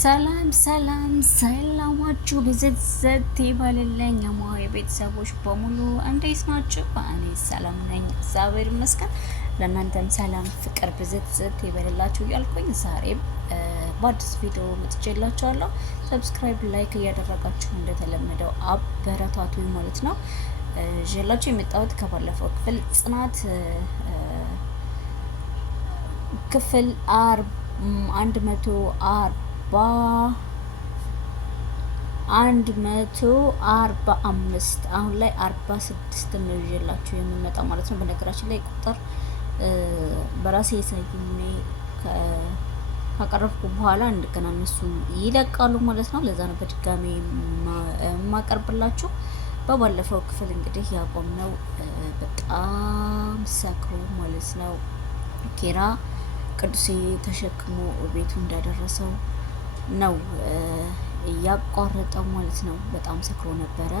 ሰላም ሰላም ሰላማችሁ ብዝት ይበልልኝ። የቤተሰቦች በሙሉ እንዴት ናችሁ? እኔ ሰላም ነኝ፣ እግዚአብሔር ይመስገን። ለእናንተም ሰላም ፍቅር ብዝት ይበልላችሁ እያልኩኝ ዛሬም በአዲስ ቪዲዮ መጥቼላችኋለሁ። ሰብስክራይብ፣ ላይክ እያደረጋችሁ እንደተለመደው አበረታቱኝ ማለት ነው። ይዤላችሁ የመጣሁት ከባለፈው ክፍል ጽናት ክፍል 145 አሁን ላይ 46 ነው ይዤላችሁ የሚመጣው ማለት ነው። በነገራችን ላይ ቁጥር በራሴ የሳይኝ ካቀረብኩ በኋላ እንደገና እነሱ ይለቃሉ ማለት ነው። ለዛ ነው በድጋሚ የማቀርብላችሁ። በባለፈው ክፍል እንግዲህ ያቆምነው በጣም ሰክሮ ማለት ነው ኪራ ቅዱሴ ተሸክሞ ቤቱ እንዳደረሰው ነው ያቋረጠው ማለት ነው። በጣም ሰክሮ ነበረ።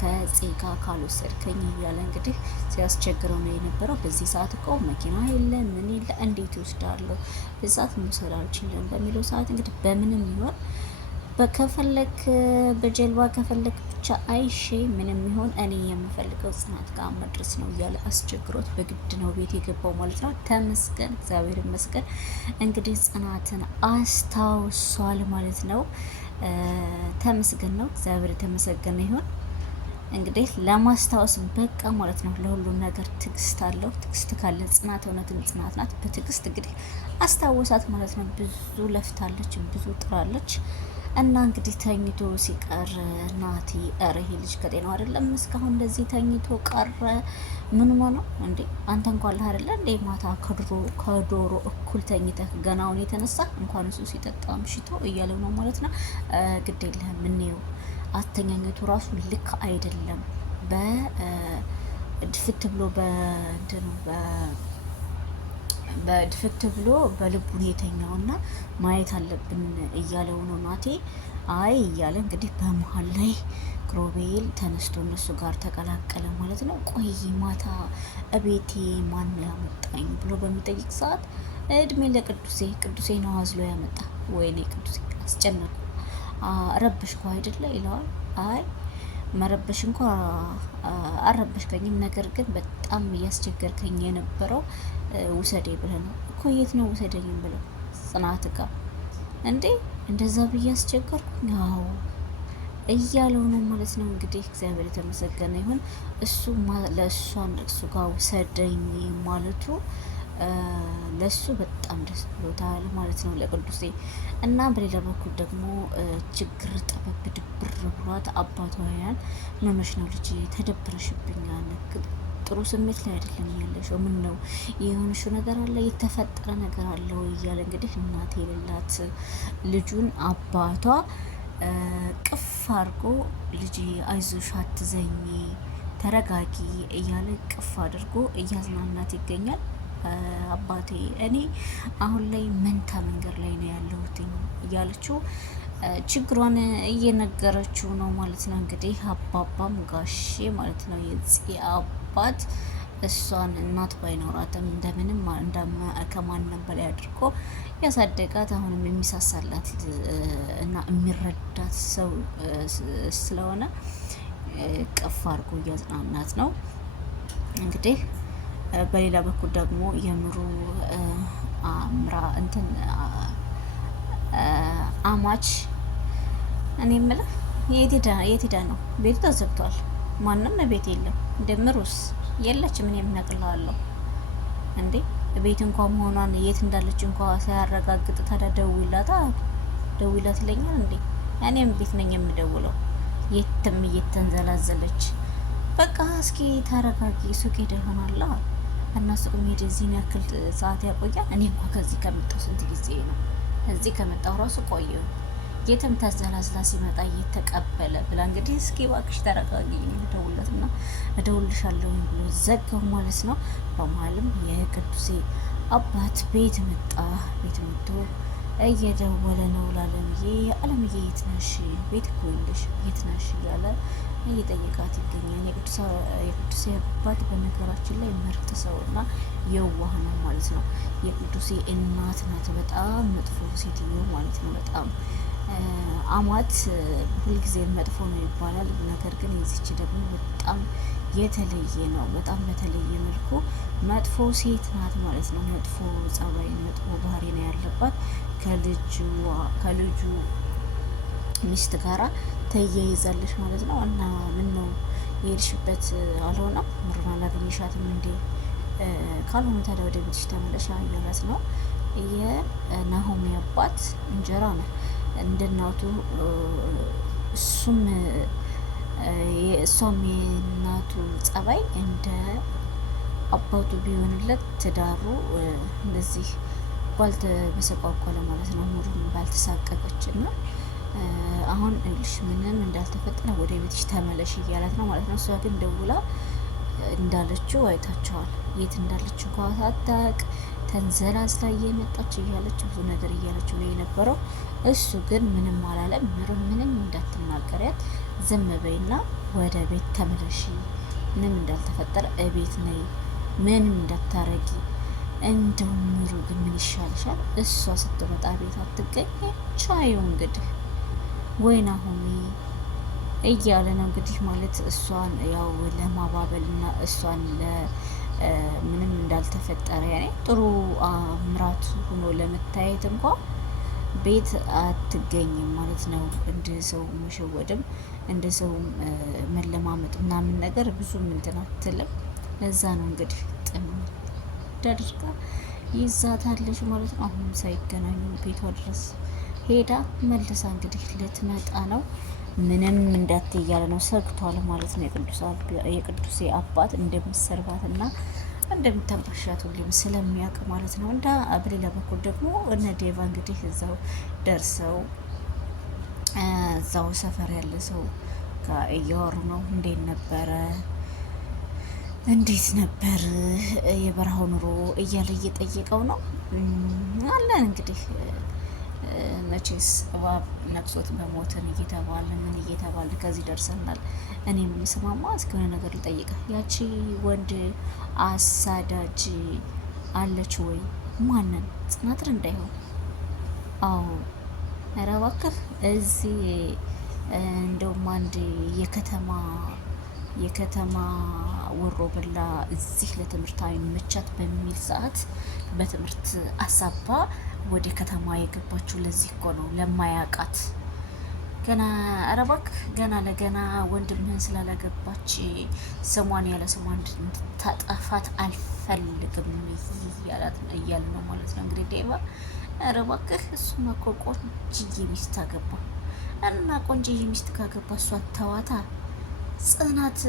ከጽጋ ካልወሰድከኝ እያለ እንግዲህ ሲያስቸግረው ነው የነበረው። በዚህ ሰዓት እኮ መኪና የለ ምን የለ እንዴት ይወስዳለሁ፣ በዚህ ሰዓት መውሰድ አልችልም በሚለው ሰዓት እንግዲህ በምንም ይሆን ከፈለክ በጀልባ ከፈለክ ብቻ አይሼ ምንም ይሆን እኔ የምፈልገው ጽናት ጋር መድረስ ነው እያለ አስቸግሮት በግድ ነው ቤት የገባው ማለት ነው። ተመስገን፣ እግዚአብሔር ይመስገን። እንግዲህ ጽናትን አስታውሷል ማለት ነው። ተመስገን ነው፣ እግዚአብሔር የተመሰገነ ይሁን። እንግዲህ ለማስታወስ በቃ ማለት ነው። ለሁሉም ነገር ትዕግስት አለው። ትዕግስት ካለ ጽናት እውነትም ጽናት ናት። በትዕግስት እንግዲህ አስታወሳት ማለት ነው። ብዙ ለፍታለች፣ ብዙ ጥራለች። እና እንግዲህ ተኝቶ ሲቀር ናቲ ኧረ ይሄ ልጅ ከጤናው አይደለም እስካሁን እንደዚህ ተኝቶ ቀረ። ምን ሆኖ እንዴ? አንተ እንኳን ለህ አይደለ እንዴ ማታ ከዶሮ እኩል ተኝተህ ገናውን የተነሳ እንኳን እሱ ሲጠጣ ምሽቶ እያለው ነው ማለት ነው። ግድ የለህም ምንየው አተኛኘቱ ራሱ ልክ አይደለም። በድፍት ብሎ በእንትኑ በድፍት ብሎ በልቡን የተኛውና ማየት አለብን እያለው ነው ናቴ። አይ እያለ እንግዲህ በመሀል ላይ ክሮቤል ተነስቶ እነሱ ጋር ተቀላቀለ ማለት ነው። ቆይ ማታ እቤቴ ማን ያመጣኝ ብሎ በሚጠይቅ ሰዓት እድሜ ለቅዱሴ ቅዱሴ ነው አዝሎ ያመጣ። ወይኔ ቅዱሴ አስጨነቁ፣ ረብሽኩ አይደለ ይለዋል። አይ መረበሽ እንኳ አልረበሽከኝም፣ ነገር ግን በጣም እያስቸገርከኝ የነበረው ውሰዴ ብለህ ነው እኮ። የት ነው ውሰደኝም ብለው ጽናት ጋር እንዴ እንደዛ ብዬ አስቸገርኩኝ? አዎ እያለው ነው ማለት ነው። እንግዲህ እግዚአብሔር የተመሰገነ ይሁን። እሱ ለእሷን እሱ ጋር ውሰደኝ ማለቱ ለሱ በጣም ደስ ብሎታል ማለት ነው ለቅዱሴ። እና በሌላ በኩል ደግሞ ችግር ጠበብ ድብር ብሏት አባቷ ያን መመሽ ነው ልጅ ተደብረሽብኛል፣ ጥሩ ስሜት ላይ አይደለም ያለሽው፣ ምን ነው የሆንሽው ነገር አለ፣ የተፈጠረ ነገር አለ ወይ እያለ እንግዲህ እናት የሌላት ልጁን አባቷ ቅፍ አድርጎ ልጅ አይዞሽ አትዘኝ ተረጋጊ እያለ ቅፍ አድርጎ እያዝናናት ይገኛል። አባቴ እኔ አሁን ላይ መንታ መንገድ ላይ ነው ያለሁት እያለችው ችግሯን እየነገረችው ነው ማለት ነው። እንግዲህ አባባም ጋሼ ማለት ነው የጽ አባት እሷን እናት ባይኖራትም እንደምንም ከማንም በላይ አድርጎ ያሳደጋት አሁንም የሚሳሳላት እና የሚረዳት ሰው ስለሆነ ቀፍ አድርጎ እያዝናናት ነው እንግዲህ። በሌላ በኩል ደግሞ የምሩ አምራ እንትን አማች እኔ የምልህ የት ሄዳ ነው? ቤቱ ተዘግቷል፣ ማንም ቤት የለም። እንደምሩስ የለች። ምን የምነቅልሃለሁ እንዴ? ቤት እንኳን መሆኗን የት እንዳለች እንኳን ሳያረጋግጥ ታዲያ ደውይላት ይለኛል እንዴ? እኔም ቤት ነኝ የምደውለው። የትም እየተንዘላዘለች በቃ እስኪ ተረጋጊ። ሱቅ ሄደ ይሆናል እና ሱቅ ሄደ እዚህን ያክል ሰዓት ያቆያል። እኔ እንኳን ከዚህ ከመጣሁ ስንት ጊዜ ነው? እዚህ ከመጣሁ ራሱ ቆየሁ። የትም ተዘላዝላ ሲመጣ እየተቀበለ ብላ እንግዲህ እስኪ እባክሽ ተረጋጊ እደውልለትና እደውልልሻለሁ ብሎ ዘጋው ማለት ነው። በመሀልም የቅዱሴ አባት ቤት መጣ። ቤት መጥቶ እየደወለ ነው ለአለምዬ። አለምዬ የት ነሽ? ቤት እኮ የለሽ፣ የት ነሽ እያለ እየጠየቃት ይገኛል። የቅዱሴ አባት በነገራችን ላይ ምርጥ ሰውና የዋህ ነው ማለት ነው። የቅዱሴ እናት ናት በጣም መጥፎ ሴትዮ ማለት ነው። በጣም አሟት ሁልጊዜ መጥፎ ነው ይባላል። ነገር ግን የዚች ደግሞ በጣም የተለየ ነው። በጣም በተለየ መልኩ መጥፎ ሴት ናት ማለት ነው። መጥፎ ጸባይ፣ መጥፎ ባህሪ ነው ያለባት። ከልጁ ሚስት ጋራ ተያይዛለች ማለት ነው። እና ምን ነው የሄድሽበት አልሆነም? ምሩን አላገኘሻትም እንዴ? ካልሆነ ታዲያ ወደ ቤትሽ ተመለሻ እያላት ነው። የናሆሚ አባት እንጀራ ነው እንደ እናቱ እሷም የእናቱ ጸባይ እንደ አባቱ ቢሆንለት ትዳሩ እንደዚህ ባልተበሰቋቋለ ማለት ነው። ሙሩም ባልተሳቀቀች እና አሁን ልሽ ምንም እንዳልተፈጠረ ወደ ቤትሽ ተመለሽ እያላት ነው ማለት ነው። እሷ ግን ደውላ እንዳለችው አይታቸዋል። የት እንዳለችው ሳታውቅ ተንዘላዝላ እየመጣች እያለች ብዙ ነገር እያለችው ነው የነበረው። እሱ ግን ምንም አላለም። ምሩን ምንም እንዳትናገሪያት ዝም በይና ወደ ቤት ተመለሺ፣ ምንም እንዳልተፈጠረ እቤት ነይ፣ ምንም እንዳታረጊ። እንደው ምሩ ግን ምን ይሻልሻል? እሷ ስትመጣ ቤት አትገኝ ቻዩ እንግዲህ ወይ ናሆሚ እያለ ነው እንግዲህ ማለት እሷን ያው ለማባበልና እሷን ምንም እንዳልተፈጠረ ያኔ ጥሩ ምራት ሆኖ ለመታየት እንኳ ቤት አትገኝም ማለት ነው። እንደ ሰው መሸወድም እንደ ሰው መለማመጥ ምናምን ነገር ብዙ እንትን አትልም። ለዛ ነው እንግዲህ ጥም አድርጋ ይዛታለች ማለት ነው። አሁን ሳይገናኙ ቤቷ ድረስ ሄዳ መልሳ እንግዲህ ልትመጣ ነው። ምንም እንዳትይ እያለ ነው፣ ሰግቷል ማለት ነው። የቅዱሴ አባት እንደምሰርባትና እንደምታንቋሻት ሁሌም ስለሚያውቅ ማለት ነው። እንዳ በሌላ በኩል ደግሞ እነ ዴቫ እንግዲህ እዛው ደርሰው እዛው ሰፈር ያለ ሰው ጋር እያወሩ ነው። እንዴት ነበረ እንዴት ነበር የበረሃው ኑሮ እያለ እየጠየቀው ነው አለን እንግዲህ መቼስ እባብ ነቅሶት በሞትን እየተባለ ምን እየተባለ ከዚህ ደርሰናል። እኔ የምስማማ እስከሆነ ነገር ልጠይቀ፣ ያቺ ወንድ አሳዳጅ አለች ወይ? ማንን? ጽናትን እንዳይሆን። አዎ፣ ኧረ እባክህ እዚህ እንደውም አንድ የከተማ ወሮ በላ እዚህ ለትምህርት አይመቻት በሚል ሰዓት በትምህርት አሳባ ወደ ከተማ የገባችው ለዚህ እኮ ነው፣ ለማያውቃት ገና። ኧረ እባክህ ገና ለገና ወንድምህን ስላላገባች ስሟን ያለ ስሟ እንድታጠፋት አልፈልግም እያለ ነው ማለት ነው እንግዲህ ዴቫ። ኧረ እባክህ እሱማ እኮ ቆንጅዬ ሚስት አገባ እና ቆንጅዬ ሚስት ካገባ እሷ ተዋታ። ጽናት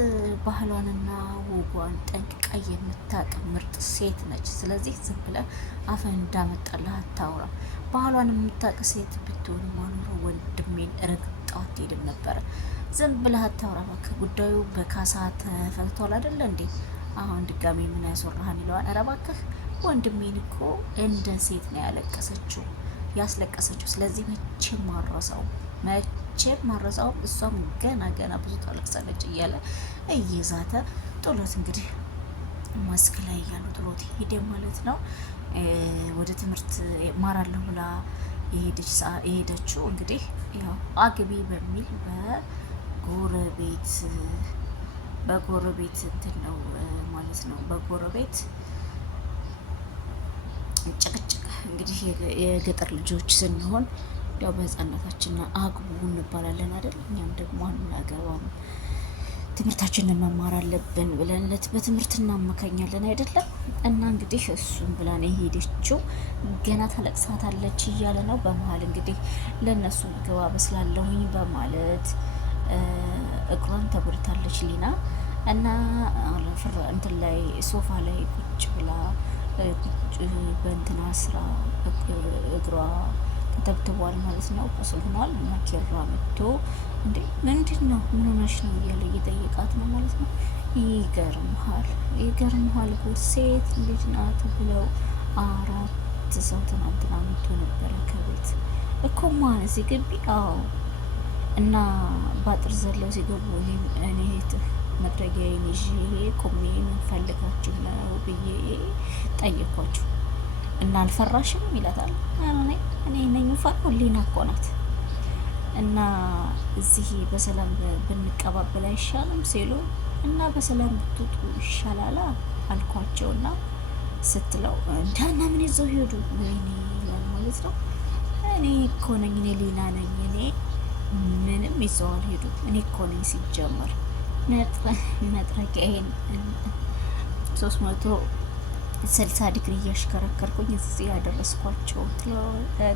ባህሏንና ወጓን ጠንቅቃ የምታውቅ ምርጥ ሴት ነች። ስለዚህ ዝም ብለህ አፈን እንዳመጣልህ አታውራ። ባህሏን የምታውቅ ሴት ብትሆን ማኖረ ወንድሜን ረግጣው አትሄድም ነበረ። ዝም ብለህ አታውራ እባክህ። ጉዳዩ በካሳ ተፈቷል አይደለ እንዴ? አሁን ድጋሚ ምን ያስወራሃል ይለዋል። ኧረ እባክህ ወንድሜን እኮ እንደ ሴት ነው ያስለቀሰችው። ስለዚህ መቼም ማረሳውም እሷም ገና ብዙ ታለቅሳለች እያለ እየዛተ ጥሎት እንግዲህ ማስክ ላይ እያሉ ጥሎት ሄደ ማለት ነው። ወደ ትምህርት ማራለሁ ብላ የሄደችው እንግዲህ ያው አግቢ በሚል በጎረቤት እንትን ነው ማለት ነው። በጎረቤት ጭቅጭቅ እንግዲህ የገጠር ልጆች ስንሆን ያው በህፃነታችን አግቡ እንባላለን አይደል? እኛም ደግሞ አናገባም ትምህርታችንን መማር አለብን ብለንለት በትምህርት እናመካኛለን አይደለም? እና እንግዲህ እሱም ብላን የሄደችው ገና ታለቅሳታለች እያለ ነው። በመሀል እንግዲህ ለእነሱ ግባ በስላለሁኝ በማለት እግሯን ተጎድታለች ሊና እና እንትን ላይ ሶፋ ላይ ቁጭ ብላ በእንትና ስራ እግሯ ተተብትቧል ማለት ነው። ቁስል ሆኗል። ኪራ መጥቶ እንዴ ምንድን ነው ምን ሆነሽ ነው እያለ እየጠየቃት ነው ማለት ነው። ይገርምሃል ጉድ ሴት ልጅ ናት ብለው 4 ሰው ትናንትና መጥቶ ነበረ ከቤት እኮ ማን እዚህ ግቢ? አዎ እና ባጥር ዘለው ሲገቡ እኔ መጥረጊያዬን ይዤ ቆሜ ምን ፈልጋችሁ ነው ብዬ ጠየኳችሁ እና አልፈራሽም ይላታል። እኔ ነኝ ፈራው ሊና እኮ ናት እና እዚህ በሰላም ብንቀባበል አይሻልም ሲሉ እና በሰላም ብትወጡ ይሻላል አልኳቸውና ስትለው እንዳና ምን ይዘው ሄዱ ወይኔ ይላል ማለት ነው። እኔ እኮ ነኝ እኔ ሌላ ነኝ እኔ ምንም ይዘው አልሄዱም። እኔ እኮ ነኝ ሲጀመር መጥረጊያዬን 360 ዲግሪ እያሽከረከርኩኝ እዚህ ያደረስኳቸው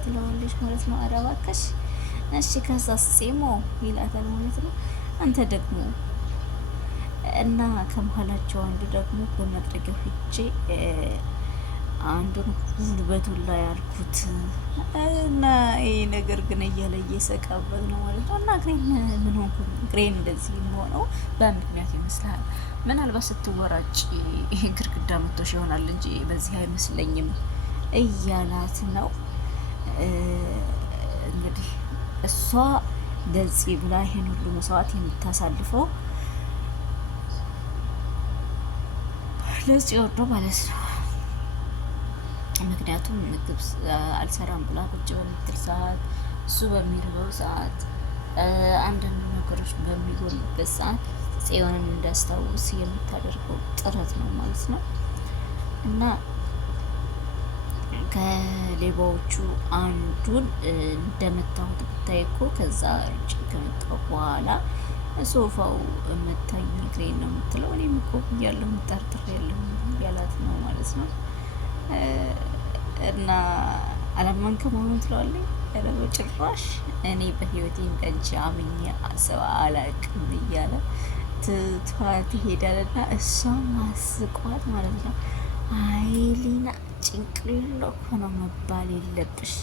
ትለዋለች ማለት ነው። ኧረ እባክሽ እሺ ከዛ ሴሞ ይላታል ማለት ነው። አንተ ደግሞ እና ከመሀላቸው አንዱ ደግሞ በመጥረጊያው ሂጄ አንዱን ጉልበቱን ላይ ያልኩት እና ይሄ ነገር ግን እያለ እየሰቃበት ነው ማለት ነው። እና እግሬን ምን ሆንኩ? እግሬን እንደዚህ የሆነው በምክንያት ይመስላል። ምናልባት ስትወራጭ ይሄ ግድግዳ መቶሽ ይሆናል እንጂ በዚህ አይመስለኝም እያላት ነው እንግዲህ እሷ ለዚህ ብላ ይሄን ሁሉ መስዋዕት የምታሳልፈው ለዚህ ወርዶ ማለት ነው። ምክንያቱም ምግብ አልሰራም ብላ ቁጭ በምትል ሰዓት፣ እሱ በሚርበው ሰዓት፣ አንዳንድ ነገሮች በሚጎልበት ሰዓት ጽዮንን እንዳስታውስ የምታደርገው ጥረት ነው ማለት ነው። እና ከሌባዎቹ አንዱን እንደመታሁት ብታይ እኮ ከዛ እርጭ ከመጣሁ በኋላ ሶፋው መታኝ እግሬን ነው የምትለው። እኔም እኮ ብያለሁ ጠርጥሬ ያለሁ ያላት ነው ማለት ነው። እና አላማንከም መሆኑን ትለዋለች። ኧረ በጭራሽ እኔ በህይወቴ እንዳንቺ አምኜ ሰው አላውቅም እያለ ትቷት ይሄዳልና እሷም አስቋት ማለት ነው። አይ ሊና ጭንቅሎ እኮ ነው መባል የለብሽ።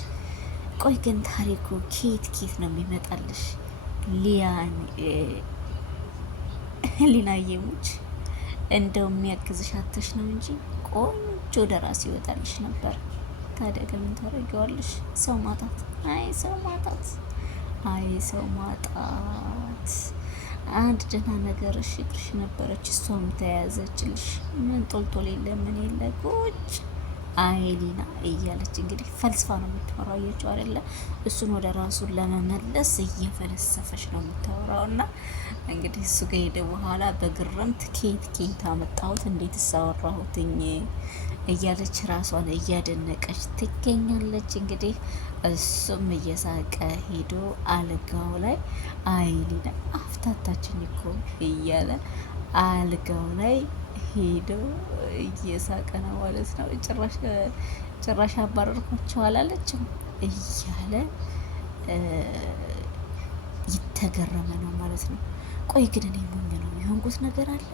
ቆይ ግን ታሪኩ ኬት ነው የሚመጣልሽ? ሊናዬ ሙች እንደው የሚያግዝሽ አተሽ ነው እንጂ ቆንጆ ደራሲ ይወጣልሽ ነበር። ታዲያ ከምን ታደርጊዋለሽ? ሰው ማጣት፣ አይ ሰው ማጣት፣ አይ ሰው ማጣት። አንድ ደህና ነገር እሺ ቅርሽ ነበረች፣ እሷም ተያያዘችልሽ። ምን ጦልጦል የለ ምን የለ ቁጭ አይሊና እያለች እንግዲህ ፈልስፋ ነው የምታወራው። አያቸው አይደለ? እሱን ወደ ራሱን ለመመለስ እየፈለሰፈች ነው የምታወራው። እና እንግዲህ እሱ ከሄደ በኋላ በግርምት ኬት አመጣሁት እንዴት ሳወራሁትኝ እያለች ራሷን እያደነቀች ትገኛለች። እንግዲህ እሱም እየሳቀ ሄዶ አልጋው ላይ አይሊና አፍታታችን እኮ እያለ አልጋው ላይ ሄዶ እየሳቀ ነው ማለት ነው። ጭራሽ አባረርኳቸው አላለችም እያለ ይተገረመ ነው ማለት ነው። ቆይ ግን እኔ ሞኝ ነው የሆንኩት ነገር አለ።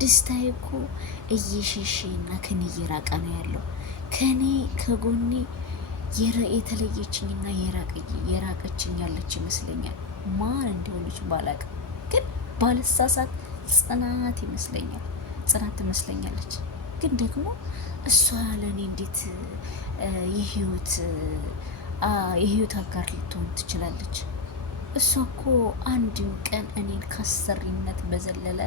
ደስታዬ እኮ እየሸሼና ከኔ እየራቀ ነው ያለው። ከኔ ከጎኔ የተለየችኝና የራቀችኝ ያለች ይመስለኛል። ማን እንደሆነች ባላቅም ግን ባልሳሳት ጽናት ይመስለኛል። ጽናት ትመስለኛለች። ግን ደግሞ እሷ ለእኔ እንዴት የህይወት አጋር ልትሆን ትችላለች? እሷ እኮ አንድም ቀን እኔን ካሰሪነት በዘለለ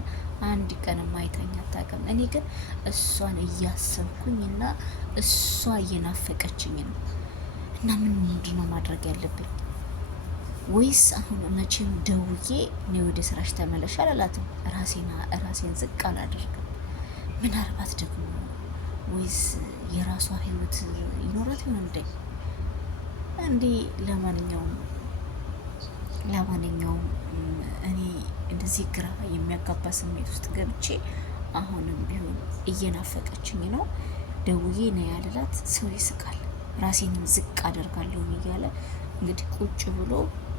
አንድ ቀን ማይታኝ አታውቅም። እኔ ግን እሷን እያሰብኩኝ እና እሷ እየናፈቀችኝ ነው። እና ምንድን ነው ማድረግ ያለብኝ? ወይስ አሁን መቼም ደውዬ እኔ ወደ ስራሽ ተመለሽ አላላትም። ራሴን ዝቅ አላደርግም። ምናልባት ደግሞ ወይስ የራሷ ህይወት ይኖራት ይሆን እንዴ? ለማንኛውም እኔ እንደዚህ ግራ የሚያጋባ ስሜት ውስጥ ገብቼ አሁንም ቢሆን እየናፈቀችኝ ነው። ደውዬ ነው ያልላት ሰው ይስቃል። ራሴንም ዝቅ አደርጋለሁ እያለ እንግዲህ ቁጭ ብሎ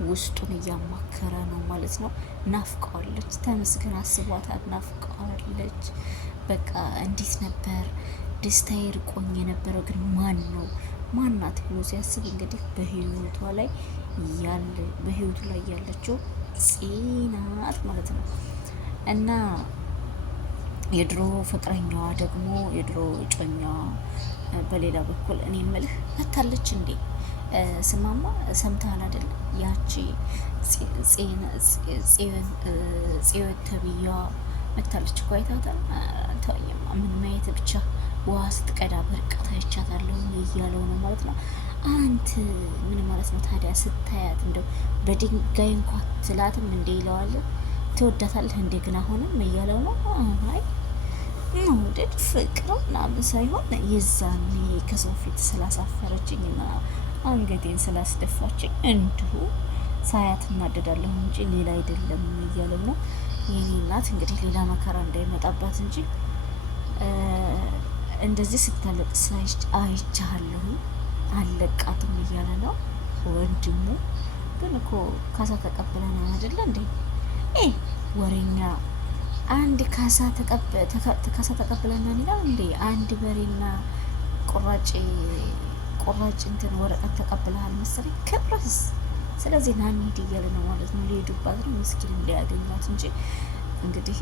ውስጡን እያማከረ ነው ማለት ነው። ናፍቀዋለች። ተመስገን አስቧታል። ናፍቀዋለች። በቃ እንዴት ነበር ደስታዬ ርቆኝ የነበረው ግን ማናት ብሎ ሲያስብ እንግዲህ በህይወቱ ላይ ያለችው ጽናት ማለት ነው። እና የድሮ ፍቅረኛዋ ደግሞ የድሮ እጮኛዋ በሌላ በኩል እኔ ምልህ መታለች እንዴ? ስማማ ሰምተሃል አይደል? ያቺ ጽዮን ተብያዋ መታለች እኮ አይታታል። ተወኝማ ምን ማየት ብቻ ውሃ ስትቀዳ በርቀት አይቻታለሁ እያለው ነው ማለት ነው። አንተ ምን ማለት ነው ታዲያ? ስታያት እንደው በድንጋይ እንኳ ትላትም እንደ ይለዋል። ትወዳታለህ እንዴ ግን አሁንም እያለው ነው። አይ መውደድ ፍቅር ምናምን ሳይሆን የዛኔ ከሰው ፊት ስላሳፈረችኝና አንገቴን ስላስደፋችኝ እንዲሁ ሳያት እናደዳለሁ እንጂ ሌላ አይደለም እያለው ነው። የኔ እናት እንግዲህ ሌላ መከራ እንዳይመጣባት እንጂ እንደዚህ ስታለቅስ አይቻለሁ አለቃትም እያለ ነው ወንድሙ። ግን እኮ ካሳ ተቀብለን አይደለ እንዴ? ወሬኛ አንድ ካሳ ተቀብለና ይላል እንዴ? አንድ በሬና ቁራጭ እንትን ወረቀት ተቀብለሃል መሰለኝ ክብረስ። ስለዚህ ና እንሂድ እያለ ነው ማለት ነው። ሊሄዱባት ነው ምስኪን እንዲያገኟት እንጂ እንግዲህ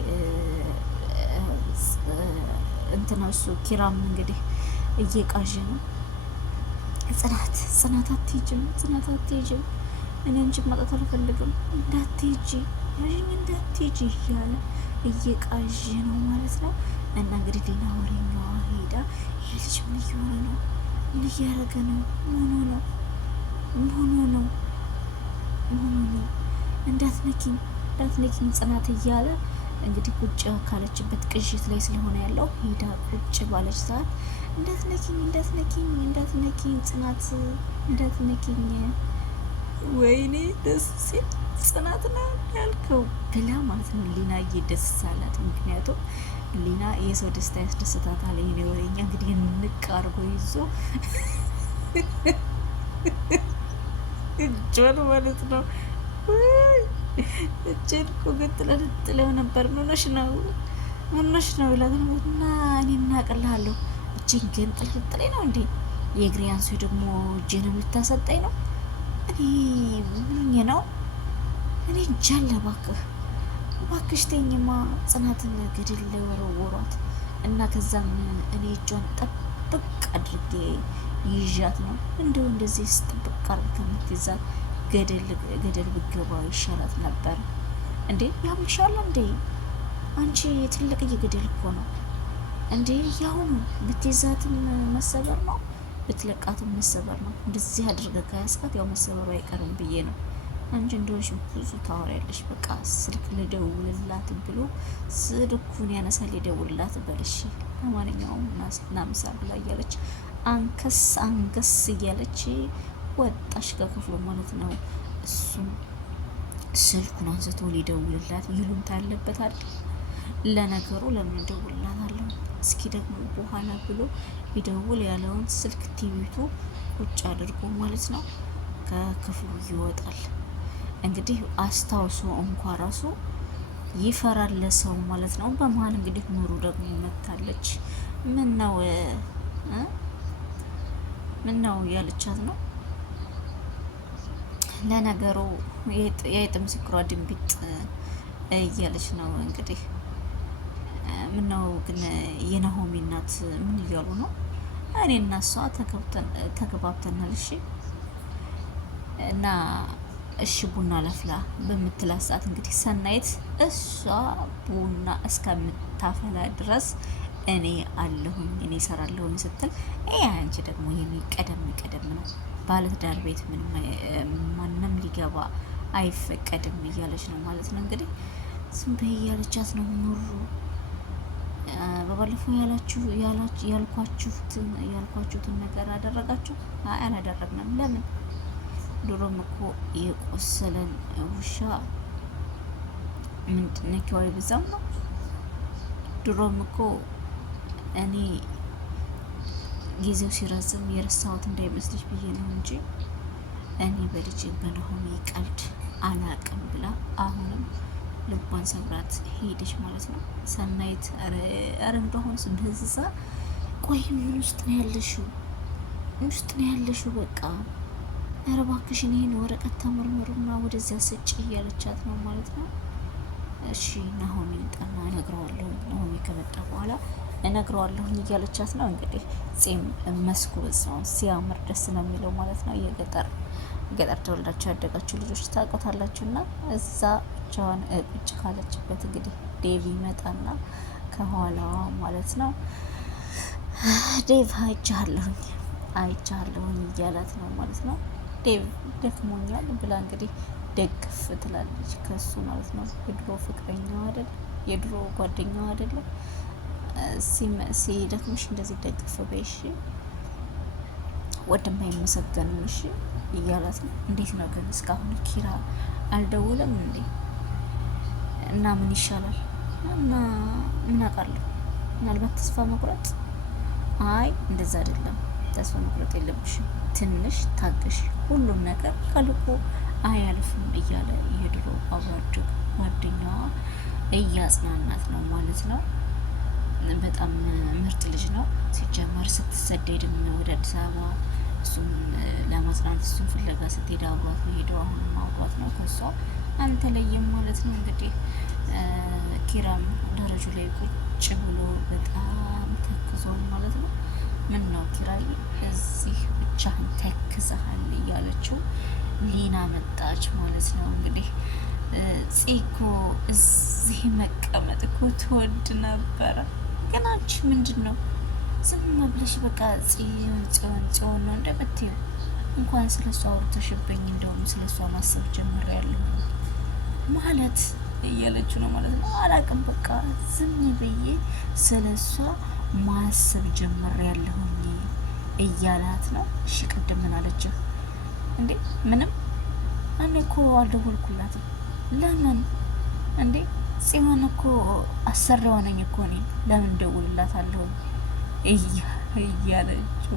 እንትና እሱ ኪራም እንግዲህ እየቃዥ ነው። ጽናት አትሄጂም፣ ጽናት አትሄጂም፣ እኔ እንጂ ማጣት አልፈልግም፣ እንዳትሄጂ ያዥኝ፣ እንዳትሄጂ እያለ እየቃዥ ነው ማለት ነው። እና እንግዲህ ሌላ ወሬኛዋ ሄዳ ይሄ ልጅ ምን እየሆነ ነው? ምን እያደረገ ነው? ምን ሆኖ ነው? እንዳትነኪኝ ጽናት እያለ እንግዲህ ቁጭ ካለችበት ቅዥት ላይ ስለሆነ ያለው ሄዳ ቁጭ ባለች ሰዓት እንዳትነኪኝ ጽናት እንዳትነኪኝ፣ ወይኔ ደስ ሲል ጽናት ነው ያልከው ብላ ማለት ነው። ሊናዬ ደስ አላት። ምክንያቱም ሊና የሰው ደስታ ያስደስታታል። ይሄ ወሬኛ እንግዲህ ንቅ አድርጎ ይዞ እጇን ማለት ነው እጄን እኮ ገጥለው ነበር። ምኖሽ ነው ይላት እና እኔ እናቅልሃለሁ እጄን ግን ጥልጥለኝ ነው እንዴ? የእግሬ አንሶ ደግሞ እጄንም ልታሰጠኝ ነው? እኔ ምንኝ ነው? እኔ እጃለ እባክሽ ተኝማ። ጽናትን ገድል ላይ ወረወሯት እና ከዛም እኔ እጇን ጠብቅ አድርጌ ይዣት ነው እንደው እንደዚህ ስጥብቅ አርግ ከምትይዛት ገደል ብገባ ይሻላት ነበር እንዴ? ያምሻል እንዴ? አንቺ ትልቅ ገደል እኮ ነው እንዴ? ያሁኑ ብትይዛትም መሰበር ነው፣ ብትለቃትም መሰበር ነው። እንደዚህ አድርገ ከያስቃት ያው መሰበሩ አይቀርም ብዬ ነው። አንቺ እንደሆንሽ ብዙ ታወሪያለሽ። በቃ ስልክ ልደውልላት ብሎ ስልኩን ያነሳል። ሊደውልላት በልሽ። ለማንኛውም ናምሳ ብላ እያለች አንከስ እያለች ወጣሽ ከክፍሉ ማለት ነው። እሱም ስልኩን አንስቶ ሊደውልላት ይሉምታ ያለበት አይደል? ለነገሩ ለምን እደውልላታለሁ እስኪ ደግሞ በኋላ ብሎ ሊደውል ያለውን ስልክ ቲቪቱ ቁጭ አድርጎ ማለት ነው ከክፍሉ ይወጣል። እንግዲህ አስታውሶ እንኳ ራሱ ይፈራል ለሰው ማለት ነው። በመሀል እንግዲህ ኑሩ ደግሞ መታለች። ምን ነው ያለቻት ነው። ለነገሩ የአይጥ ምስክሯ ድንቢጥ እያለች ነው እንግዲህ። ምን ነው ግን የናሆሚ እናት ምን እያሉ ነው? እኔ እና እሷ ተግባብተናል። እሺ እና እሺ ቡና ለፍላ በምትላት ሰዓት እንግዲህ ሰናይት እሷ ቡና እስከምታፈላ ድረስ እኔ አለሁኝ እኔ እሰራለሁኝ ስትል አንቺ ደግሞ ቀደም ነው ባለትዳር ቤት ማንም ሊገባ አይፈቀድም እያለች ነው ማለት ነው። እንግዲህ ዝም በይ እያለቻት ነው። ኑሩ በባለፈው ያልኳችሁትን ነገር አደረጋችሁ? አላደረግንም። ለምን? ድሮም እኮ የቆሰለን ውሻ ነኪዋ ይብዛም ነው። ድሮም እኮ እኔ ጊዜው ሲረዝም የረሳሁት እንዳይመስልሽ ብዬ ነው እንጂ እኔ በልጅ በናሆሚ ቀልድ አላቅም ብላ አሁንም ልቧን ሰብራት ሄደች ማለት ነው። ሰናይት ኧረ እንደሆን ስንህዝዛ ቆይ ምን ውስጥ ነው ያለሽው? በቃ ኧረ እባክሽን ይሄን ወረቀት ተመርምሩና ወደዚያ ስጭ እያለቻት ነው ማለት ነው። እሺ ናሆሚን ጠና እነግረዋለሁ፣ ናሆሚ ከመጣ በኋላ እነግረዋለሁኝ እያለቻት ነው። እንግዲህ ጺም መስኩ ነው ሲያምር ደስ ነው የሚለው ማለት ነው። የገጠር ተወልዳችሁ ያደጋችሁ ልጆች ታውቁታላችሁ። እና እዛ ብቻዋን ቁጭ ካለችበት እንግዲህ ዴቭ ይመጣና ከኋላዋ ማለት ነው ዴቭ አይቻለሁኝ አይቻለሁኝ እያላት ነው ማለት ነው። ዴቭ ደክሞኛል ብላ እንግዲህ ደግፍ ትላለች ከሱ ማለት ነው። የድሮ ፍቅረኛው አይደል የድሮ ጓደኛው አይደለም። ሲደክምሽ እንደዚህ ደግፍ በይሽ ወንድም አይመሰገንም እሺ እያላት ነው። እንዴት ነው ግን እስካሁን ኪራ አልደወለም እንዴ? እና ምን ይሻላል? እና ምን አውቃለሁ፣ ምናልባት ተስፋ መቁረጥ። አይ እንደዛ አይደለም፣ ተስፋ መቁረጥ የለብሽም፣ ትንሽ ታገሽ፣ ሁሉም ነገር ከልኮ አያልፍም እያለ የድሮ አብሮ ጓደኛዋ እያጽናናት ነው ማለት ነው። በጣም ምርጥ ልጅ ነው። ሲጀመር ስትሰደድም ወደ አዲስ አበባ እሱም ለማጽናናት እሱም ፍለጋ ስትሄድ አብሯት ነው ሄደው አሁንም አብሯት ነው ከሷ አንተለየም ማለት ነው። እንግዲህ ኪራም ደረጃ ላይ ቁጭ ብሎ በጣም ተክዟል ማለት ነው። ምን ነው ኪራይ እዚህ ብቻህን ተክዘሃል እያለችው ሊና መጣች ማለት ነው። እንግዲህ ፂኮ እዚህ መቀመጥ እኮ ትወድ ነበረ፣ ግን አንቺ ምንድን ነው ዝም ብለሽ በቃ ጽዮን ነው እንደምትይው? እንኳን ስለ እሷ አውርተሽብኝ እንደውም ስለ እሷ ማሰብ ጀምሬያለሁ ማለት እያለችው ነው ማለት ነው። አላቅም በቃ ዝም ብዬ ስለ እሷ ማሰብ ጀምሬያለሁኝ እያላት ነው። እሺ ቅድም ምን አለችህ እንዴ? ምንም እኔ እኮ አልደወልኩላትም። ለምን እንዴ? ጽዮን እኮ አሰሪዋ ነኝ እኮ እኔ ለምን ደውልላታለሁ እያለችው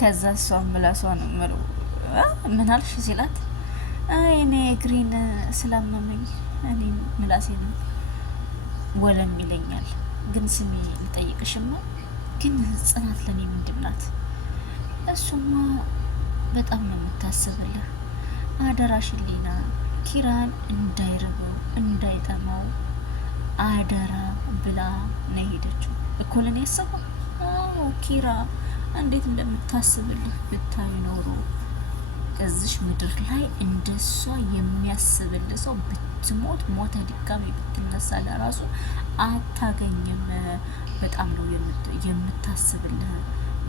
ከዛ እሷን ምላሷን ምን አልሽ ሲላት እኔ እግሬን ስላመመኝ እኔ ምላሴን ወለም ይለኛል። ግን ስሚ ልጠይቅሽማ፣ ግን ጽናት ለኔ ምንድን ናት? እሱማ በጣም ነው የምታስብልህ። አደራሽን ሊና ኪራን እንዳይርበው እንዳይጠማው አደራ ብላ ነው ሄደችው እኮ ለኔ ያሰበው። አዎ ኪራ እንዴት እንደምታስብልህ ብታይ ኖሮ ከዚሽ ምድር ላይ እንደሷ የሚያስብልህ ሰው ብትሞት ሞተ ድጋሚ ብትነሳ ለራሱ አታገኝም። በጣም ነው የምታስብልህ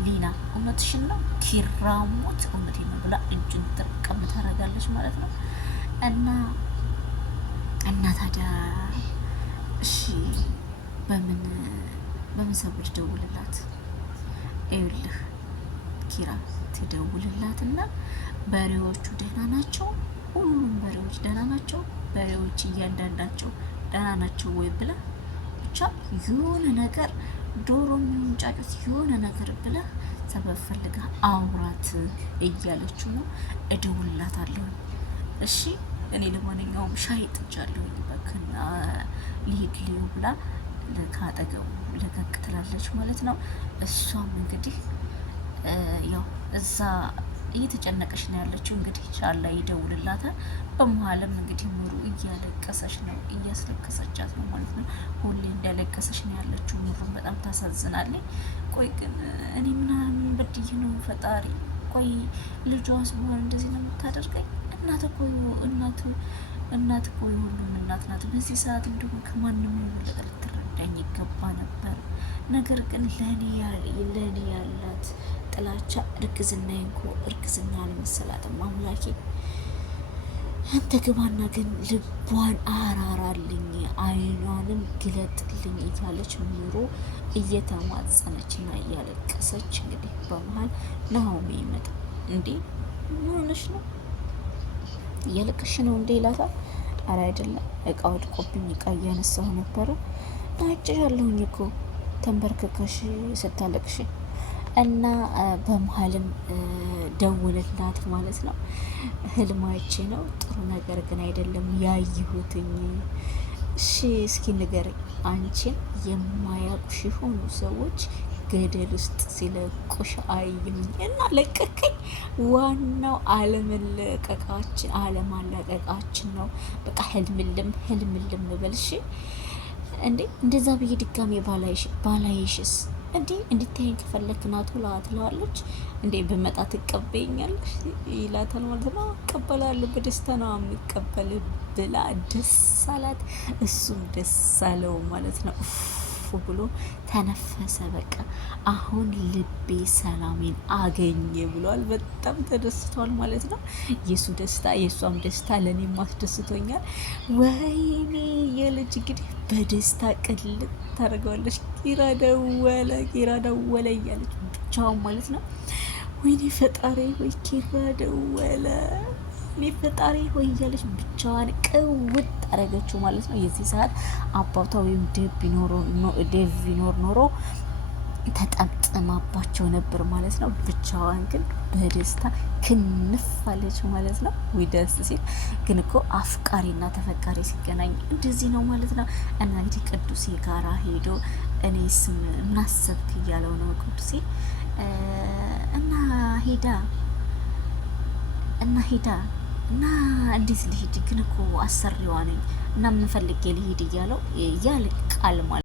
ሊና። እውነትሽን ነው ኪራ ሞት እውነቴን ነው ብላ እጁን ጥርቅም ታደርጋለች ማለት ነው። እና ታዲያ እሺ በምን ሰብር ደውልላት? ይኸውልህ ኪራ ትደውልላትና በሬዎቹ ደህና ናቸው፣ ሁሉም በሬዎች ደህና ናቸው፣ በሬዎች እያንዳንዳቸው ደህና ናቸው ወይ ብለህ ብቻ የሆነ ነገር ዶሮ የሚሆን ጫጩት የሆነ ነገር ብለህ ሰበብ ፈልገህ አውራት እያለችው ነው። እደውልላታለሁ እሺ እኔ ለማንኛውም ሻይ ጥጃለሁኝ በክና ሊሄድ ልዩ ብላ ካጠገቡ ለቀቅ ትላለች ማለት ነው። እሷም እንግዲህ ያው እዛ እየተጨነቀች ነው ያለችው። እንግዲህ ሻላ ይደውልላታል። በመሀልም እንግዲህ ሙሩ እያለቀሰች ነው፣ እያስለቀሰቻት ነው ማለት ነው። ሁሌ እንዳለቀሰች ነው ያለችው። ሙሩም በጣም ታሳዝናለች። ቆይ ግን እኔ ምናምን በድዬ ነው ፈጣሪ? ቆይ ልጇስ በሆነ እንደዚህ ነው የምታደርገኝ? እናት እኮ የሁሉም እናት ናት። በዚህ ሰዓት እንዲሁም ከማንም የበለጠ ልትረዳኝ ይገባ ነበር። ነገር ግን ለእኔ ያላት ጥላቻ እርግዝና እንኮ እርግዝና አልመሰላትም። አምላኬ አንተ ግባና ግን ልቧን አራራልኝ፣ አይኗንም ግለጥልኝ እያለች ኑሮ እየተማጸነችና እያለቀሰች እንግዲህ በመሀል ናሆሚ ይመጣ። እንዴ ምን ሆነሽ ነው? እያለቀሽ ነው እንዴ ይላታል። አረ አይደለም እቃ ወድቆብኝ እቃ እያነሳሁ ነበረ። ናጭሻለሁኝ እኮ ተንበርክከሽ ስታለቅሽ እና በመሀልም ደውልላት ማለት ነው። ህልማቼ ነው ጥሩ ነገር ግን አይደለም ያየሁትኝ። እሺ እስኪ ንገረኝ፣ አንቺን የማያውቁሽ የሆኑ ሰዎች ገደል ውስጥ ሲለቁሽ አየሁኝ እና ለቀቀኝ። ዋናው አለማለቀቃችን ነው። በቃ ህልምልም በልሽ እንዴ። እንደዛ ብዬ ድጋሜ ባላይሽስ እንዴ? እንድታይኝ ከፈለክ ና ትለዋለች። እንዴ በመጣ ትቀበይኛለሽ ይላታል ማለት ነው። እቀበላለሁ፣ በደስታ ነው የምቀበል ብላ ደስ አላት፣ እሱም ደስ አለው ማለት ነው። ብሎ ተነፈሰ። በቃ አሁን ልቤ ሰላሜን አገኘ ብሏል። በጣም ተደስቷል ማለት ነው። የሱ ደስታ የእሷም ደስታ ለእኔም አስደስቶኛል። ወይኔ የልጅ እንግዲህ በደስታ ቅልጥ ታደርገዋለች። ኪራ ደወለ እያለች ብቻውን ማለት ነው። ወይኔ ፈጣሪ ሆይ ኪራ ደወለ፣ እኔ ፈጣሪ ሆይ እያለች ብቻዋን ቅውጥ አረገችው ማለት ነው። የዚህ ሰዓት አባቷ ወይም ዴቭ ቢኖር ኖሮ ተጠምጥማባቸው ነበር ማለት ነው። ብቻዋን ግን በደስታ ክንፍ አለች ማለት ነው። ወይ ደስ ሲል ግን እኮ አፍቃሪና ተፈቃሪ ሲገናኝ እንደዚህ ነው ማለት ነው። እና እንግዲህ ቅዱሴ ጋራ ሄዶ እኔስ ምን አሰብክ እያለው ነው ቅዱሴ እና ሄዳ እና እንዴት ልሂድ ግን እኮ አሰሪዋ ነኝ እና ምን ፈልጌ ልሂድ እያለው ያልቃል ማለት